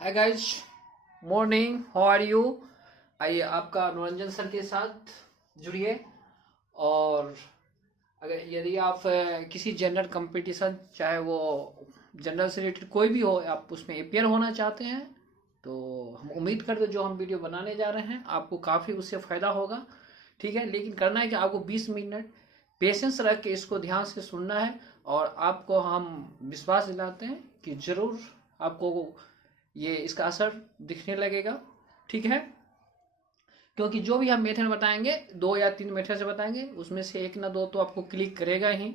Hi guys, morning, how are you. आइए आपका मनोरंजन सर के साथ जुड़िए। और अगर यदि आप किसी जनरल कंपटीशन, चाहे वो जनरल से रिलेटेड कोई भी हो, आप उसमें अपियर होना चाहते हैं तो हम उम्मीद करते हैं जो हम वीडियो बनाने जा रहे हैं आपको काफ़ी उससे फ़ायदा होगा। ठीक है, लेकिन करना है कि आपको 20 मिनट पेशेंस रख के इसको ध्यान से सुनना है और आपको हम विश्वास दिलाते हैं कि ज़रूर आपको ये इसका असर दिखने लगेगा। ठीक है, क्योंकि जो भी हम मेथड बताएंगे 2 या 3 मेथड से बताएंगे, उसमें से एक ना दो तो आपको क्लिक करेगा ही।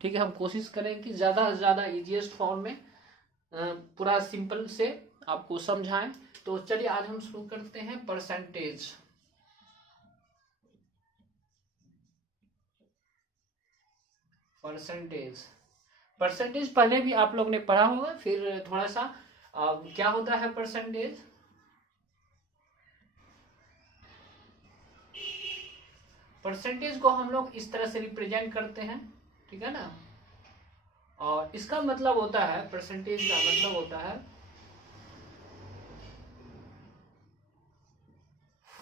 ठीक है, हम कोशिश करेंगे कि ज़्यादा से ज़्यादा ईजीएस्ट फॉर्म में पूरा सिंपल से आपको समझाएं। तो चलिए आज हम शुरू करते हैं परसेंटेज। परसेंटेज पहले भी आप लोग ने पढ़ा होगा, फिर थोड़ा सा क्या होता है परसेंटेज। परसेंटेज को हम लोग इस तरह से रिप्रेजेंट करते हैं, ठीक है ना। और इसका मतलब होता है, परसेंटेज का मतलब होता है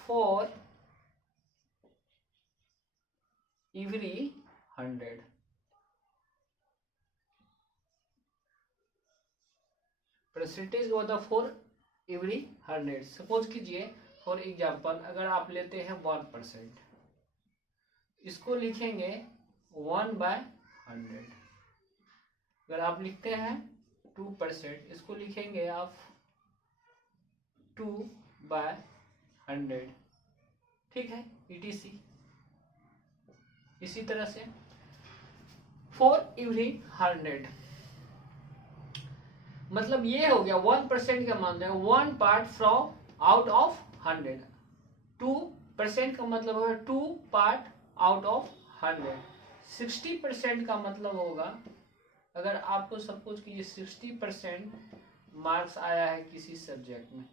फॉर एवरी 100। परसेंटेज होता है फॉर एवरी 100। सपोज कीजिए फॉर एग्जाम्पल, अगर आप लेते हैं 1%, इसको लिखेंगे 1/100। अगर आप लिखते हैं 2%, इसको लिखेंगे आप 2/100। ठीक है, ETC। इसी तरह से फॉर एवरी 100 मतलब ये हो गया 1% का मान है 1 पार्ट फ्रॉम आउट ऑफ 100। 2% का मतलब होगा 2 पार्ट आउट ऑफ 100। 60% का मतलब होगा, अगर आपको सपोज कीजिए 60% मार्क्स आया है किसी सब्जेक्ट में,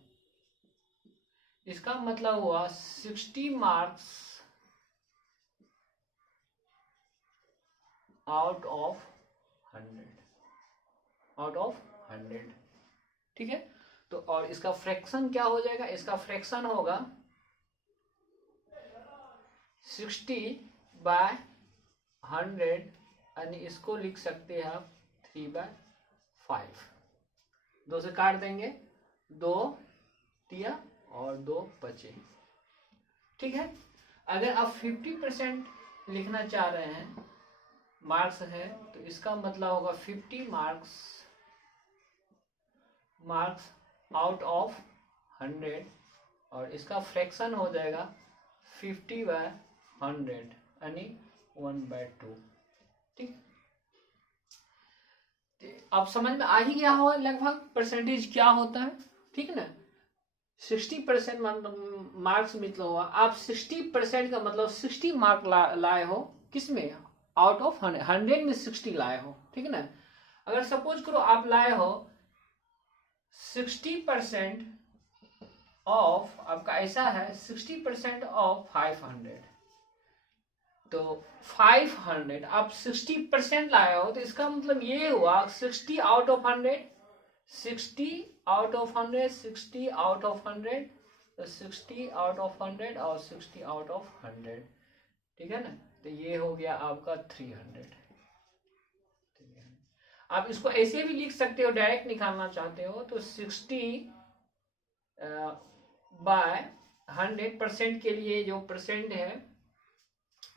इसका मतलब हुआ 60 मार्क्स आउट ऑफ 100। ठीक है, तो और इसका फ्रैक्शन क्या हो जाएगा, इसका फ्रैक्शन होगा 60/100 यानी इसको लिख सकते हैं आप 3/5। 2 से काट देंगे, 2 दिया और 2 बचे। ठीक है, अगर आप 50% लिखना चाह रहे हैं मार्क्स है, तो इसका मतलब होगा 50 मार्क्स आउट ऑफ 100 और इसका फ्रैक्शन हो जाएगा 50/100 यानी 1/2। ठीक, आप समझ में आ ही गया होगा लगभग परसेंटेज क्या होता है। ठीक ना, 60% मार्क्स मतलब हुआ आप 60% का मतलब 60 मार्क लाए हो, किसमें, आउट ऑफ 100 में 60 लाए हो। ठीक है ना, अगर सपोज करो आप लाए हो 60% ऑफ, आपका ऐसा है 60% ऑफ 500, तो 500 आप 60% लाए हो, तो इसका मतलब ये हुआ 60 out of 100, 60 out of 100, 60 out of 100, 60 out of 100 और 60 आउट ऑफ 100। ठीक है ना, तो ये हो गया आपका 300। आप इसको ऐसे भी लिख सकते हो, डायरेक्ट निकालना चाहते हो तो 60/100% के लिए जो परसेंट है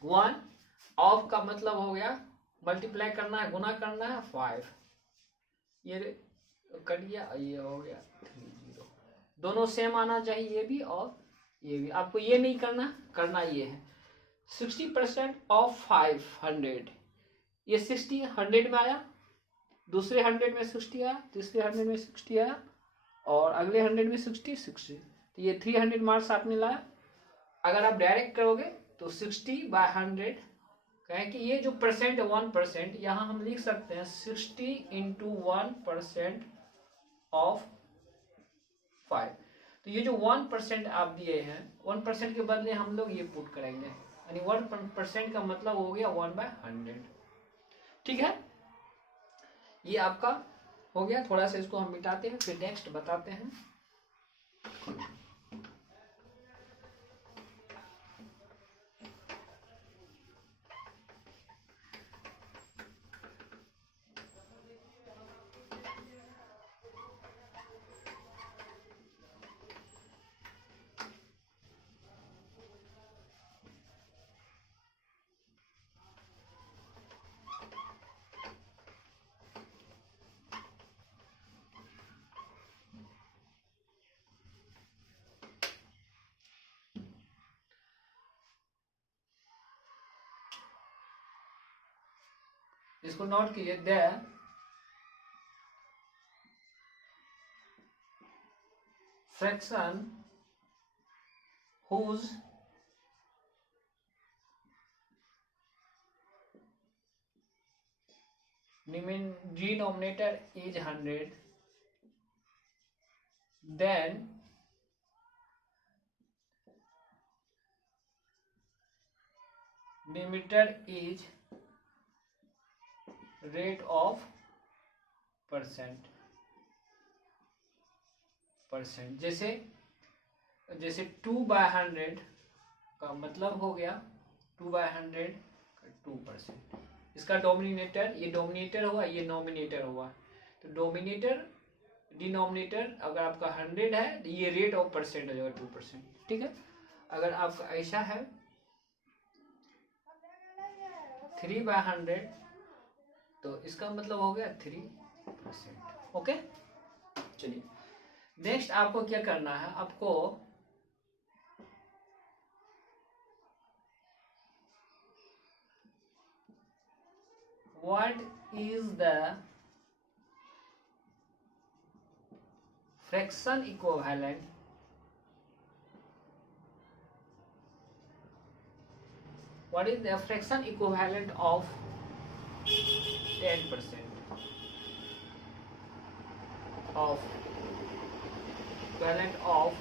1, ऑफ का मतलब हो गया मल्टीप्लाई करना है, गुना करना है 5, ये कर लिया, ये हो गया 30। दोनों सेम आना चाहिए, ये भी और ये भी। आपको ये नहीं करना ये है 60% ऑफ 500, ये 60 100 में आया, दूसरे 100 में 60 आया, तीसरे 100 में 60 आया और अगले 100 में 60। तो ये 300 मार्क्स आपने लाया। अगर आप डायरेक्ट करोगे तो 60/100, कहें कि ये जो परसेंट है 1%, यहाँ हम लिख सकते हैं 60 × 1% ऑफ 5। तो ये जो 1% आप दिए हैं, 1% के बदले हम लोग ये पुट करेंगे, यानी 1% का मतलब हो गया 1/100। ठीक है, ये आपका हो गया। थोड़ा सा इसको हम मिटाते हैं, फिर नेक्स्ट बताते हैं। इसको नोट कीजिए, the fraction whose denominator is 100, then numerator is rate of percent. जैसे 2/100 का मतलब हो गया 2/100 2%। इसका डोमिनेटर, ये डोमिनेटर हुआ, ये नॉमिनेटर हुआ। तो डोमिनेटर डिनोमिनेटर अगर आपका 100 है तो ये रेट ऑफ परसेंट हो जाएगा 2%। ठीक है, अगर आपका ऐसा है 3/100 तो इसका मतलब हो गया 3%। ओके, चलिए नेक्स्ट आपको क्या करना है, आपको what is the fraction equivalent what is the fraction equivalent of 10% of equivalent of,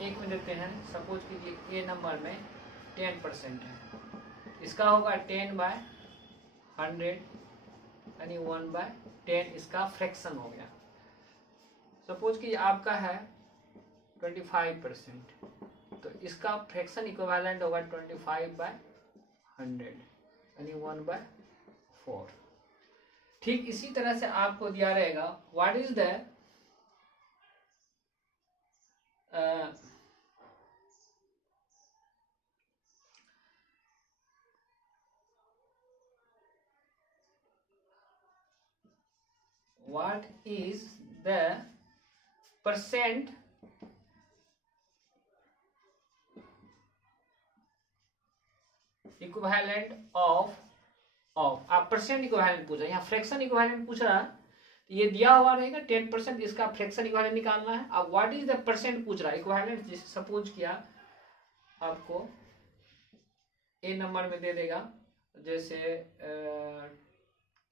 एक में देते हैं, सपोज कीजिए ए नंबर में 10% है, इसका होगा 10/100 यानी 1/10, इसका फ्रैक्शन हो गया। सपोज कि आपका है 25%, तो इसका फ्रैक्शन इक्विवेलेंट होगा 25/100 यानी 1/4। ठीक इसी तरह से आपको दिया रहेगा what is the what is the percent equivalent of आप परसेंट इक्विवेलेंट पूछ रहे हैं, यहाँ फ्रैक्शन इक्विवेलेंट पूछ रहा है, तो ये दिया हुआ रहेगा 10%, इसका फ्रैक्शन इक्विवेलेंट निकालना है। अब व्हाट इज द परसेंट पूछ रहा है इक्विवेलेंट, जैसे सपोज किया आपको ए नंबर में दे देगा, जैसे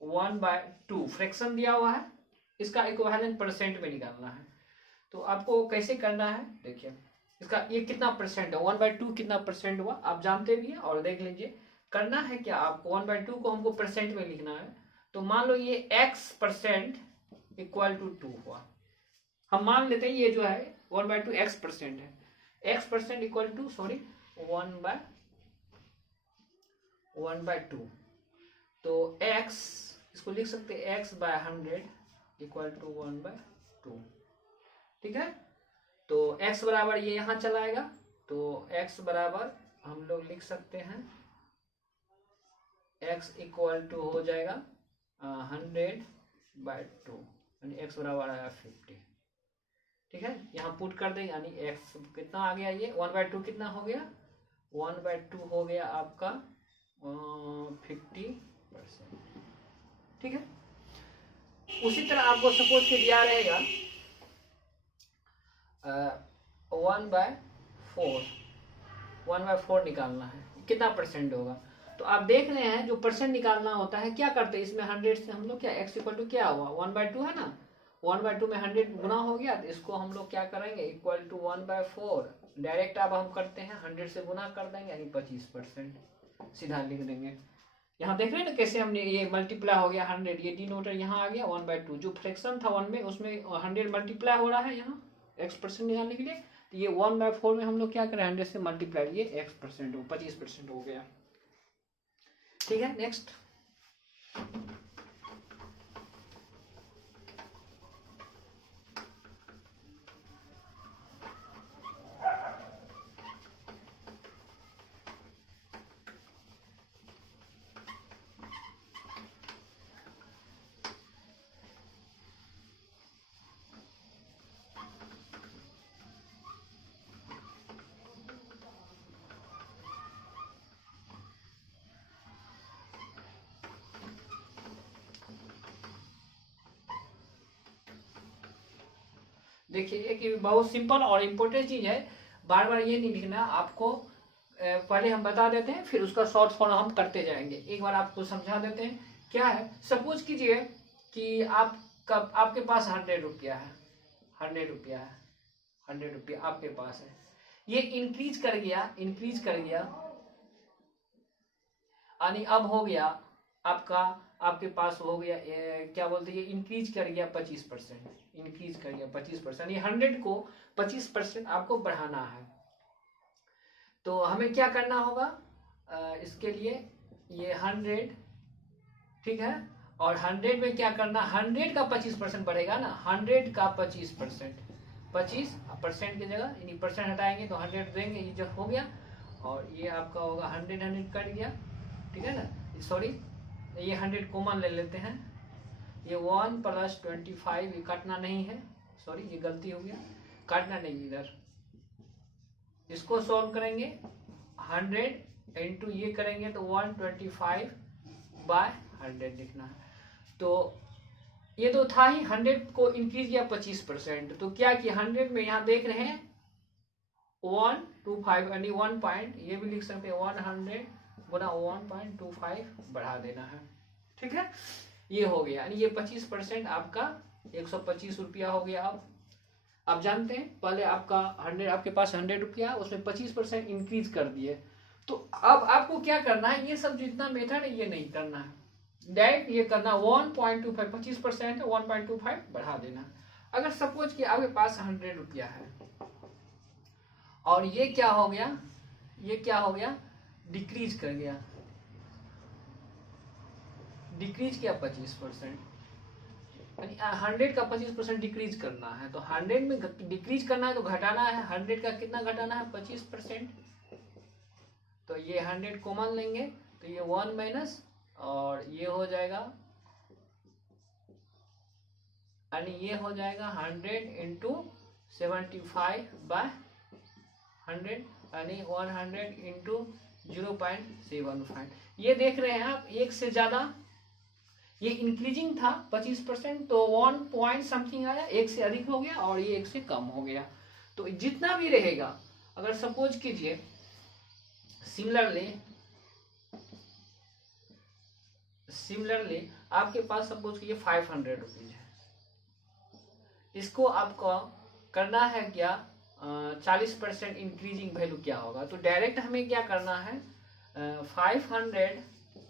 1/2 फ्रैक्शन दिया हुआ है, इसका इक्विवेलेंट परसेंट में निकालना है। तो आपको कैसे करना है, देखिए इसका ये कितना परसेंट है, 1/2 कितना परसेंट हुआ आप जानते भी हैं, और देख लीजिए करना है क्या आपको, 1/2 को हमको परसेंट में लिखना है। तो मान लो ये x% इक्वल टू 2 हुआ, हम मान लेते हैं ये जो है 1/2 x% है, x% इक्वल टू 1/2, तो x इसको लिख सकते हैं x/100 इक्वल टू 1/2। ठीक है, तो x बराबर ये यहां चला आएगा, तो x बराबर हम लोग लिख सकते हैं x इक्वल टू हो जाएगा 100/2 यानी x बराबर आया 50। ठीक है, यहाँ पुट कर दें, यानी x कितना आ गया, ये 1/2 कितना हो गया, 1/2 हो गया आपका 50%। ठीक है, उसी तरह आपको सपोज के दिया रहेगा 1/4 निकालना है, कितना परसेंट होगा। तो आप देख रहे हैं जो परसेंट निकालना होता है क्या करते हैं, इसमें 100 से हम लोग क्या x इक्वल टू क्या हुआ 1/2 है ना, 1/2 में 100 गुना हो गया, तो इसको हम लोग क्या करेंगे इक्वल टू 1/4 डायरेक्ट अब हम करते हैं 100 से गुना कर देंगे यानी 25% सीधा लिख देंगे। यहाँ देख रहे हैं ना कैसे हमने ये मल्टीप्लाई हो गया 100, ये डिनोमिनेटर यहाँ आ गया 1/2, जो फ्रैक्शन था 1 में उसमें 100 मल्टीप्लाई हो रहा है यहाँ x% निकालने के लिए, तो ये 1/4 में हम लोग क्या करें 100 से मल्टीप्लाई, ये x% हो 25% हो गया। ठीक है, नेक्स्ट देखिए कि बहुत सिंपल और इम्पोर्टेंट चीज है, बार बार ये नहीं लिखना आपको, पहले हम बता देते हैं फिर उसका शॉर्ट फॉर्म हम करते जाएंगे। एक बार आपको समझा देते हैं क्या है। सपोज कीजिए कि आपके पास 100 रुपया है, 100 रुपया है, 100 रुपया आपके पास है, ये इंक्रीज कर गया, इंक्रीज कर गया, यानी अब हो गया आपका, आपके पास हो गया क्या बोलते हैं, इंक्रीज कर गया 25%, इंक्रीज कर गया 25%, ये 100 को 25% आपको बढ़ाना है। तो हमें क्या करना होगा, इसके लिए ये 100, ठीक है, और 100 में क्या करना, 100 का 25% बढ़ेगा ना, 100 का 25%, 25% की जगह यानी परसेंट हटाएंगे तो 100 देंगे, ये जो हो गया, और ये आपका होगा 100, 100 कट गया, ठीक है ना, सॉरी ये 100 कॉमन ले लेते हैं, ये 1 + 25 ये काटना नहीं है, सॉरी ये गलती हो गया, काटना नहीं इधर, इसको सॉल्व करेंगे 100 इंटू ये करेंगे तो 125/100 लिखना है। तो ये तो था ही, 100 को इंक्रीज किया 25%, तो क्या किया 100 में यहाँ देख रहे हैं 125 यानी 1 पॉइंट, ये भी लिख सकते हैं 100 गुना 1.25 बढ़ा देना है, ठीक है, ये हो गया, यानी ये 25% आपका 125 रुपया हो गया। अब आप जानते हैं पहले आपका 100, आपके पास 100 रुपया, उसमें 25% इंक्रीज कर दिए, तो अब आपको क्या करना है, ये सब जितना मेथड है ये नहीं करना है, डायरेक्ट ये करना 1.25, 25% 1.25 बढ़ा देना। अगर सपोज कि आपके पास 100 रुपया है और ये क्या हो गया, ये क्या हो गया, डिक्रीज कर गया, डिक्रीज किया 25%, 100 का 25% डिक्रीज करना है, तो 100 में डिक्रीज करना है तो घटाना है, 100 का कितना घटाना है 25%, तो ये 100 कॉमन लेंगे तो ये 1 माइनस, और ये हो जाएगा, यानी ये हो जाएगा 100 इंटू 75/100, यानी 100 इंटू 0.75। ये देख रहे हैं आप, एक से ज्यादा, ये इंक्रीजिंग था 25%, तो 1 पॉइंट समथिंग आया, एक से अधिक हो गया और ये एक से कम हो गया, तो जितना भी रहेगा, अगर सपोज कीजिए सिमिलरली आपके पास सपोज कीजिए 500 रुपीज है, इसको आपको करना है क्या, 40% इंक्रीजिंग वैल्यू क्या होगा, तो डायरेक्ट हमें क्या करना है, 500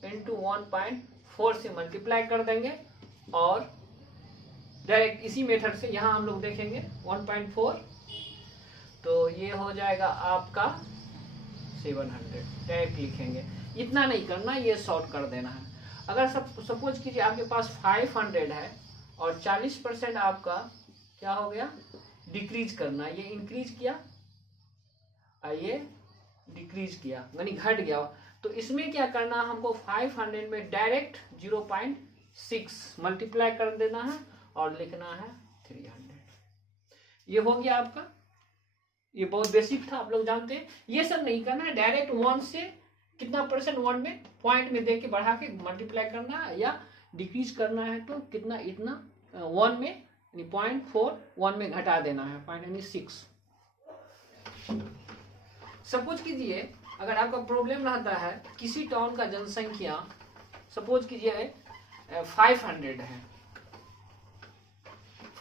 इंटू 1.4 से मल्टीप्लाई कर देंगे, और डायरेक्ट इसी मेथड से यहाँ हम लोग देखेंगे 1.4, तो ये हो जाएगा आपका 700, डायरेक्ट लिखेंगे, इतना नहीं करना, ये शॉर्ट कर देना है। अगर सपोज कीजिए आपके पास 500 है और 40% आपका क्या हो गया, डिक्रीज करना, ये इंक्रीज किया और ये डिक्रीज किया, यानी घट गया, तो इसमें क्या करना, हमको 500 में डायरेक्ट 0.6 मल्टीप्लाई कर देना है और लिखना है 300। ये हो गया आपका, ये बहुत बेसिक था, आप लोग जानते हैं, ये सब नहीं करना है, डायरेक्ट 1 से कितना परसेंट 1 में पॉइंट में दे के बढ़ा के मल्टीप्लाई करना है, या डिक्रीज करना है तो कितना, इतना 1 में 0.4 1 में घटा देना है, पॉइंट यानी 6। सपोज कीजिए अगर आपका प्रॉब्लम रहता है किसी टाउन का जनसंख्या सपोज कीजिए 500 है,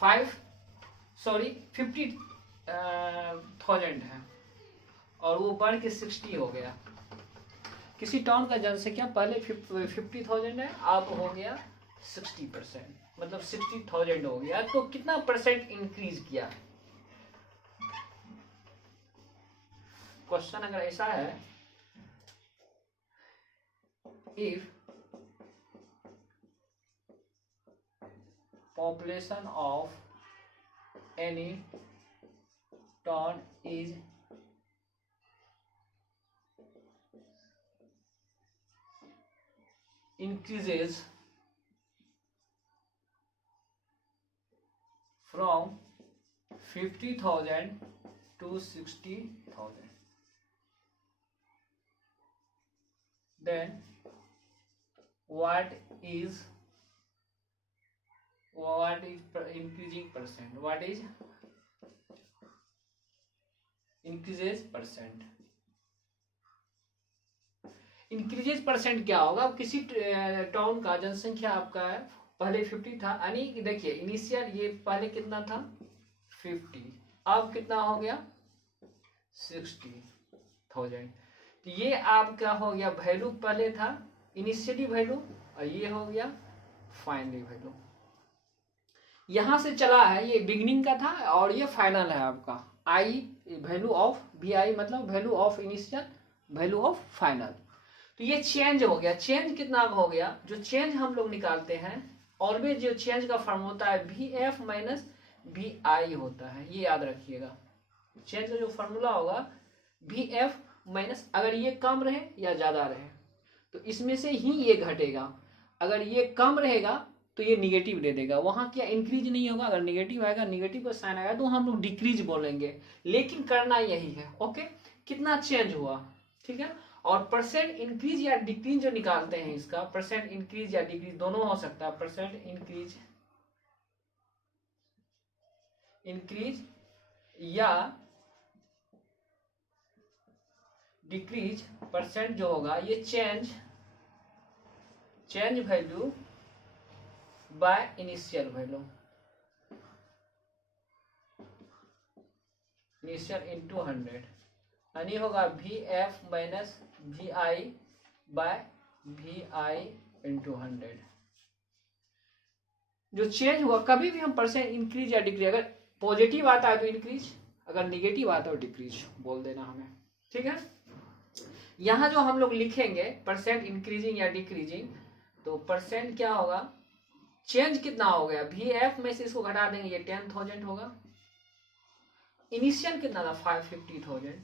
50,000 है, और वो बढ़ के 60 हो गया। किसी टाउन का जनसंख्या पहले 50,000 है, अब हो गया 60%, मतलब 60,000 हो गया, तो कितना परसेंट इंक्रीज किया। क्वेश्चन अगर ऐसा है, if population of any town is increases from 50,000 to 60,000, then what is increasing percent, what is increases percent. Increases percent क्या होगा? अब किसी टाउन का जनसंख्या आपका है पहले 50 था, यानी कि देखिए इनिशियल ये पहले कितना था 50, अब कितना हो गया 60,000। तो ये आपका हो गया वैल्यू, पहले था इनिशियली वैल्यू और ये हो गया फाइनली वैल्यू। यहां से चला है, ये बिगिनिंग का था और ये फाइनल है आपका। आई वैल्यू ऑफ वी आई मतलब value of initial, value of final. तो ये चेंज हो गया। चेंज कितना हो गया? जो चेंज हम लोग निकालते हैं ऑलवेज जो चेंज का फॉर्म होता है वी एफ माइनस वी आई होता है, ये याद रखिएगा। चेंज का जो फॉर्मूला होगा वी एफ माइनस, अगर ये कम रहे या ज्यादा रहे तो इसमें से ही ये घटेगा। अगर ये कम रहेगा तो ये निगेटिव दे देगा, वहां क्या इंक्रीज नहीं होगा। अगर निगेटिव आएगा, निगेटिव का साइन आएगा तो हम लोग डिक्रीज बोलेंगे, लेकिन करना यही है। ओके, कितना चेंज हुआ, ठीक है। और परसेंट इंक्रीज या डिक्रीज जो निकालते हैं, इसका परसेंट इंक्रीज या डिक्रीज दोनों हो सकता है। परसेंट इंक्रीज या डिक्रीज, परसेंट जो होगा ये change value by initial value, initial into 100, यानी होगा V F minus V I by V I into 100। जो चेंज हुआ, कभी भी हम परसेंट इंक्रीज या डिक्रीज, अगर पॉजिटिव आता है तो इंक्रीज, अगर निगेटिव आता है तो डिक्रीज बोल देना हमें, ठीक है। यहां जो हम लोग लिखेंगे परसेंट इंक्रीजिंग या डिक्रीजिंग, तो परसेंट क्या होगा, चेंज कितना हो गया वी एफ में से इसको घटा देंगे, ये 10,000 होगा। इनिशियल कितना था 550,000,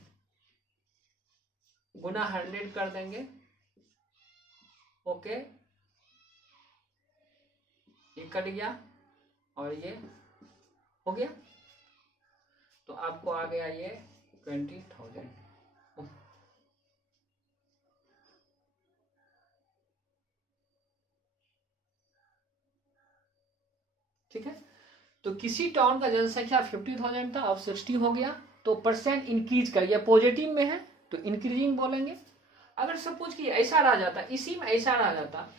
गुना 100 कर देंगे। ओके, ये कट गया और ये हो गया, तो आपको आ गया ये 20,000। ठीक है, तो किसी टाउन का जनसंख्या 50,000 था, अब 60 हो गया, तो परसेंट इंक्रीज कर, या पॉजिटिव में है तो इंक्रीजिंग बोलेंगे। अगर सपोज कि ऐसा रह जाता, इसी में ऐसा रह जाता,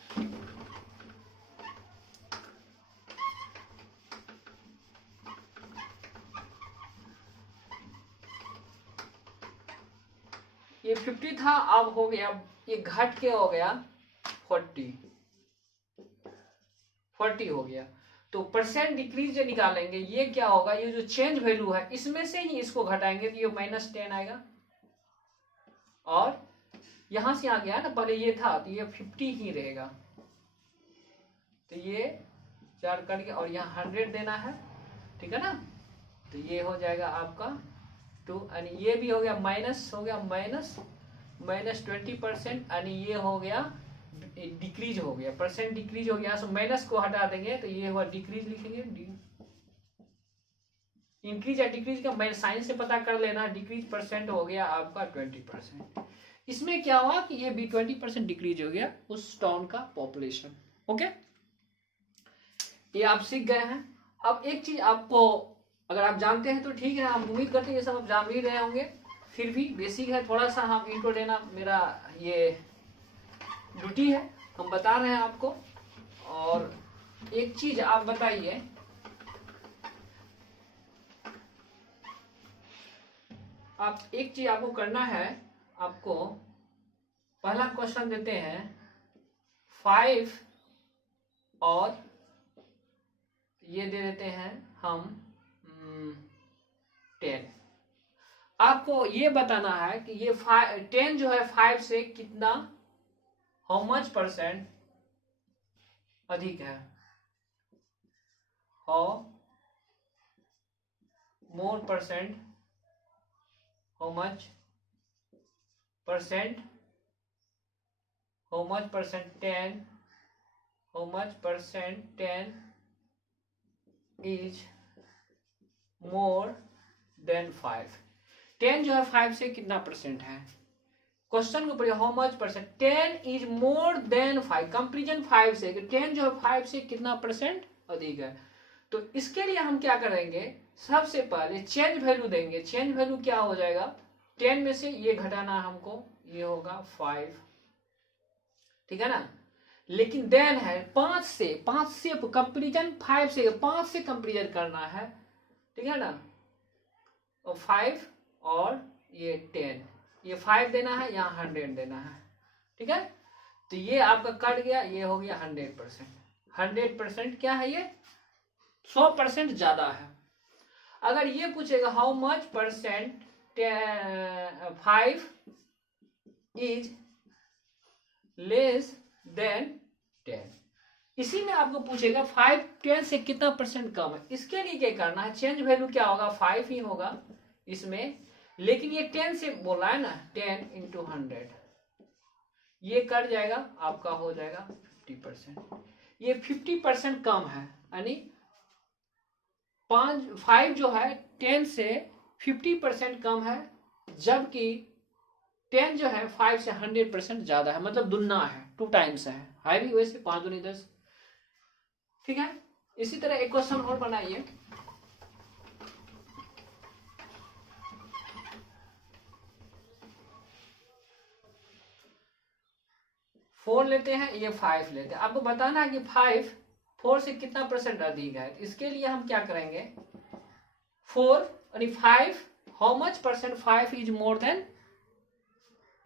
ये 50 था, अब हो गया ये घट के हो गया 40 हो गया, तो परसेंट डिक्रीज जो निकालेंगे ये क्या होगा, ये जो चेंज वैल्यू है इसमें से ही इसको घटाएंगे तो ये -10 आएगा। और यहां से आ गया ना, पहले ये था तो ये 50 ही रहेगा, तो ये 4 कर गया और यहाँ 100 देना है, ठीक है ना। तो ये हो जाएगा आपका 2, यानी ये भी हो गया माइनस, हो गया -20%, यानी ये हो गया डिक्रीज हो गया, परसेंट डिक्रीज हो गया। सो माइनस को हटा देंगे तो ये हुआ डिक्रीज, लिखेंगे इंक्रीज या डिक्रीज का मैं साइन से पता कर लेना। डिक्रीज परसेंट हो गया आपका 20%। इसमें क्या हुआ कि ये भी 20% डिक्रीज हो गया उस टाउन का पॉपुलेशन। ओके, ये आप सीख गए हैं। अब एक चीज आपको, अगर आप जानते हैं तो ठीक है, हम उम्मीद करते हैं ये सब आप जान भी रहे होंगे, फिर भी बेसिक है, थोड़ा सा हम इंट्रो देना मेरा ये ड्यूटी है, हम बता रहे हैं आपको। और एक चीज आप बताइए, आप एक चीज आपको करना है, आपको पहला क्वेश्चन देते हैं 5 और ये दे देते हैं हम 10। आपको ये बताना है कि ये 10 जो है 5 से कितना, हाउ मच परसेंट अधिक है, how more percent, how much percent 10, how much percent 10 is more than 5। 10 जो है 5 से कितना परसेंट है, क्वेश्चन के ऊपर how much percent 10 is more than 5, comparison 5 से, 10 जो है 5 से कितना परसेंट अधिक है। तो इसके लिए हम क्या करेंगे, सबसे पहले चेंज वैल्यू देंगे। चेंज वैल्यू क्या हो जाएगा, 10 में से ये घटाना हमको, ये होगा 5, ठीक है ना। लेकिन देन है 5 से कंपेरिजन, 5 से 5 से कंपेरिजन करना है, ठीक है ना। और 5 और ये 10, ये 5 देना है, यहाँ 100 देना है, ठीक है। तो ये आपका कट गया, ये हो गया 100%। 100% क्या है, ये 100% ज्यादा है। अगर ये पूछेगा how much percent 5 is less than 10, इसी में आपको पूछेगा 5 10 से कितना परसेंट कम है। इसके लिए क्या करना है, चेंज वैल्यू क्या होगा, 5 ही होगा इसमें, लेकिन ये 10 से बोल रहा है ना, 10 into 100, ये कट जाएगा, आपका हो जाएगा 50%। ये 50% कम है, यानी 5 जो है 10 से 50% कम है, जबकि 10 जो है 5 से 100% ज्यादा है, मतलब दुगना है, 2 टाइम्स है। है भी वैसे 5 दूनी 10, ठीक है। इसी तरह एक क्वेश्चन और बनाइए। फोर लेते हैं, ये 5 लेते हैं। आपको बताना है कि 5 4 से कितना परसेंट अधिक है। इसके लिए हम क्या करेंगे, 4 यानी 5, how much percent 5 is more than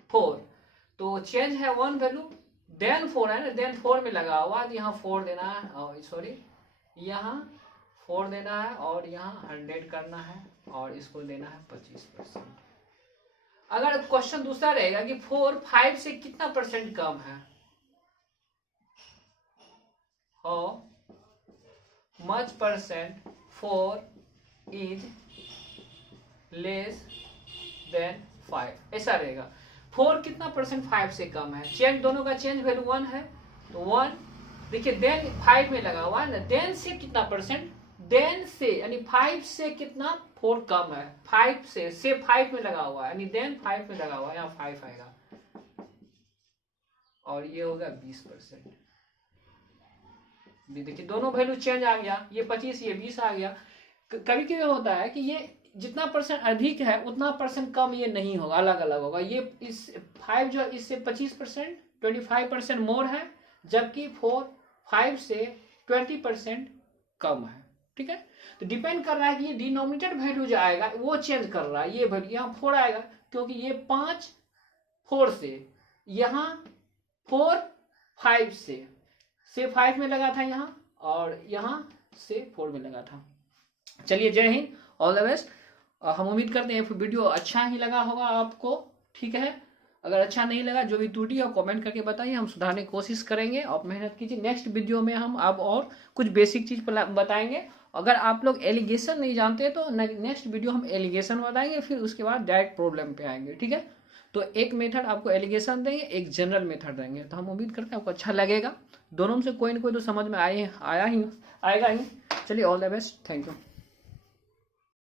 4, तो चेंज है 1 वैल्यू, देन 4 है ना, देन 4 में लगा हुआ, तो यहाँ 4 देना है, सॉरी यहाँ 4 देना है, और यहाँ 100 करना है, और इसको देना है 25%। अगर क्वेश्चन दूसरा रहेगा कि 4 5 से कितना परसेंट कम है, how much percent 4 is less than 5, ऐसा रहेगा। 4 कितना परसेंट 5 से कम है, चेंज दोनों का चेंज वैल्यू 1 है, तो 1 देखिए, देन 5 में लगा हुआ है ना, देन से कितना परसेंट, देन से यानी 5 से कितना 4 कम है, 5 से 5 में लगा हुआ है, यानी देन 5 में लगा हुआ है, यहाँ 5 आएगा, और ये होगा 20%। देखिए दोनों वैल्यू चेंज आ गया, ये 25 ये 20 आ गया। कभी कभी होता है कि ये जितना परसेंट अधिक है उतना परसेंट कम ये नहीं होगा, अलग अलग होगा। ये इस 5 जो इससे 25% 25% मोर है, जबकि 4 5 से 20% कम है, ठीक है। तो डिपेंड कर रहा है कि ये डिनोमिनेटर वैल्यू जो आएगा वो चेंज कर रहा है, ये वैल्यू यहाँ 4 आएगा, क्योंकि ये 5 4 से, यहाँ 4 5 से 5 में लगा था यहाँ, और यहाँ से 4 में लगा था। चलिए, जय हिंद, ऑल द बेस्ट। हम उम्मीद करते हैं वीडियो अच्छा ही लगा होगा आपको, ठीक है। अगर अच्छा नहीं लगा, जो भी त्रुटि है कमेंट करके बताइए, हम सुधारने की कोशिश करेंगे। और मेहनत कीजिए, नेक्स्ट वीडियो में हम अब और कुछ बेसिक चीज बताएंगे। अगर आप लोग एलिगेशन नहीं जानते तो नेक्स्ट वीडियो हम एलिगेशन बताएंगे, फिर उसके बाद डायरेक्ट प्रॉब्लम पे आएंगे, ठीक है। तो एक मेथड आपको एलिगेशन देंगे, एक जनरल मेथड देंगे। तो हम उम्मीद करते हैं आपको अच्छा लगेगा। दोनों में से कोई ना कोई तो समझ में आएगा ही। चलिए, all the best, thank you.